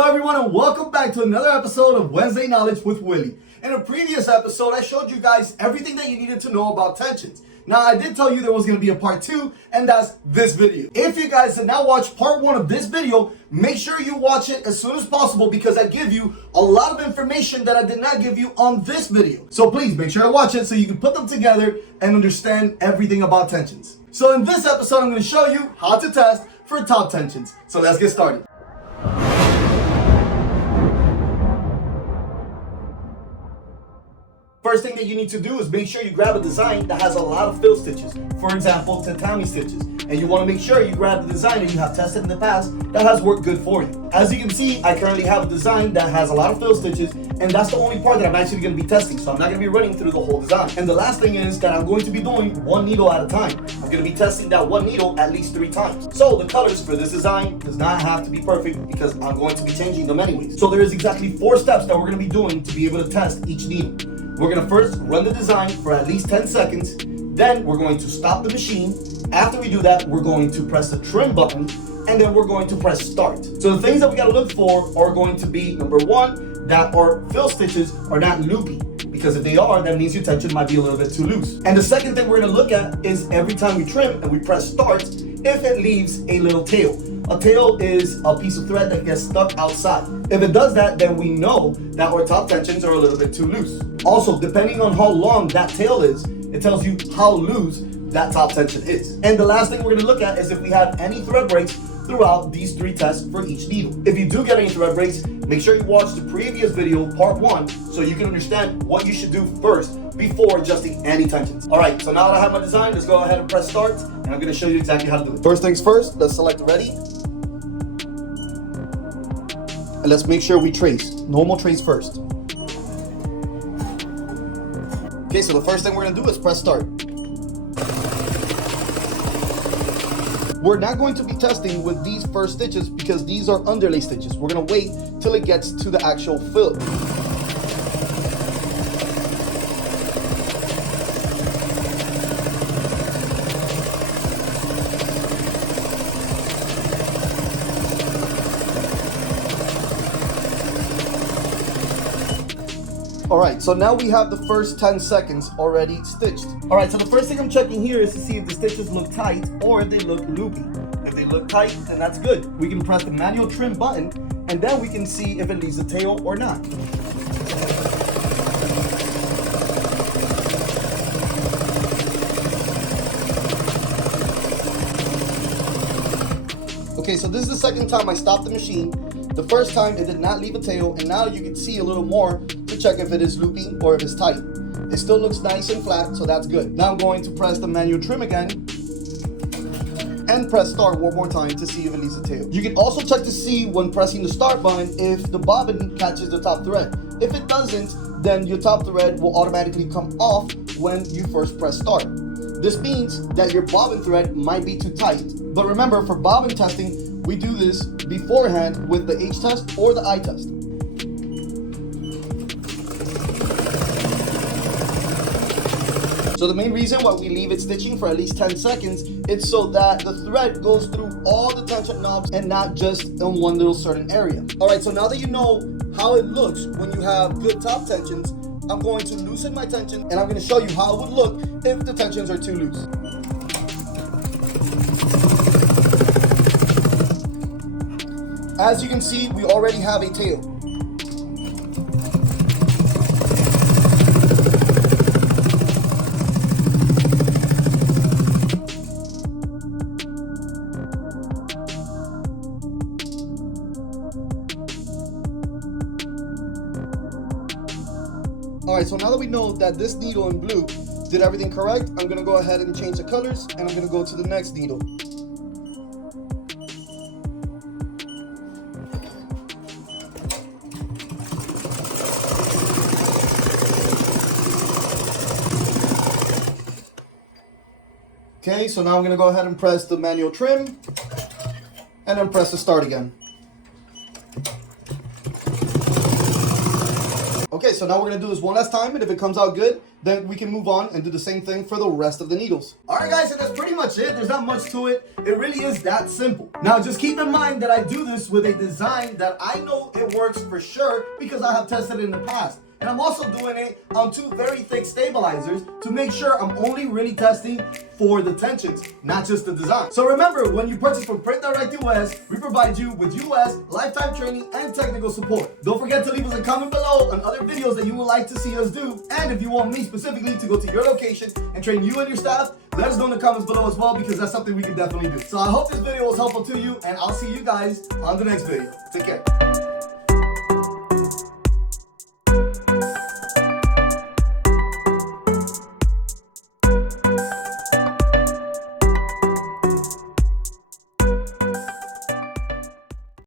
Hello everyone and welcome back to another episode of Wednesday Knowledge with Willy. In a previous episode, I showed you guys everything that you needed to know about tensions. Now, I did tell you there was going to be a part 2, and that's this video. If you guys did not watch part 1 of this video, make sure you watch it as soon as possible because I give you a lot of information that I did not give you on this video. So please make sure to watch it so you can put them together and understand everything about tensions. So in this episode, I'm going to show you how to test for top tensions. So let's get started. First thing that you need to do is make sure you grab a design that has a lot of fill stitches. For example, tatami stitches. And you want to make sure you grab the design that you have tested in the past that has worked good for you. As you can see, I currently have a design that has a lot of fill stitches, and that's the only part that I'm actually going to be testing. So I'm not going to be running through the whole design. And the last thing is that I'm going to be doing one needle at a time. I'm going to be testing that one needle at least 3 times. So the colors for this design does not have to be perfect because I'm going to be changing them anyways. So there is exactly 4 steps that we're going to be doing to be able to test each needle. We're going to first run the design for at least 10 seconds. Then we're going to stop the machine. After we do that, we're going to press the trim button, and then we're going to press start. So the things that we got to look for are going to be, number 1, that our fill stitches are not loopy. Because if they are, that means your tension might be a little bit too loose. And the second thing we're going to look at is every time we trim and we press start, if it leaves a little tail. A tail is a piece of thread that gets stuck outside. If it does that, then we know that our top tensions are a little bit too loose. Also, depending on how long that tail is, it tells you how loose that top tension is. And the last thing we're going to look at is if we have any thread breaks throughout these 3 tests for each needle. If you do get any thread breaks, make sure you watch the previous video, part 1, so you can understand what you should do first before adjusting any tensions. Alright, so now that I have my design, let's go ahead and press start, and I'm going to show you exactly how to do it. First things first, let's select ready. And let's make sure we trace. Normal trace first. Okay, so the first thing we're going to do is press start. We're not going to be testing with these first stitches because these are underlay stitches. We're going to wait till it gets to the actual fill. Alright, so now we have the first 10 seconds already stitched. Alright, so the first thing I'm checking here is to see if the stitches look tight or if they look loopy. If they look tight, then that's good. We can press the manual trim button and then we can see if it leaves a tail or not. Okay, so this is the second time I stopped the machine. The first time it did not leave a tail, and now you can see a little more to check if it is loopy or if it's tight. It still looks nice and flat, so that's good. Now I'm going to press the manual trim again and press start one more time to see if it leaves a tail. You can also check to see when pressing the start button if the bobbin catches the top thread. If it doesn't, then your top thread will automatically come off when you first press start. This means that your bobbin thread might be too tight. But remember, for bobbin testing, we do this beforehand with the H test or the I test. So the main reason why we leave it stitching for at least 10 seconds is so that the thread goes through all the tension knobs and not just in one little certain area. Alright, so now that you know how it looks when you have good top tensions, I'm going to loosen my tension and I'm going to show you how it would look if the tensions are too loose. As you can see, we already have a tail. Alright, so now that we know that this needle in blue did everything correct, I'm going to go ahead and change the colors and I'm going to go to the next needle. Okay, so now I'm going to go ahead and press the manual trim and then press the start again. Okay, so so now we're gonna do this one last time, and if it comes out good, then we can move on and do the same thing for the rest of the needles. All right, guys, so that's pretty much it. There's not much to it. It really is that simple. Now, just keep in mind that I do this with a design that I know it works for sure because I have tested it in the past. And I'm also doing it on 2 very thick stabilizers to make sure I'm only really testing for the tensions, not just the design. So remember, when you purchase from Print Direct US, we provide you with US lifetime training and technical support. Don't forget to leave us a comment below on other videos that you would like to see us do. And if you want me specifically to go to your location and train you and your staff, let us know in the comments below as well, because that's something we can definitely do. So I hope this video was helpful to you, and I'll see you guys on the next video. Take care.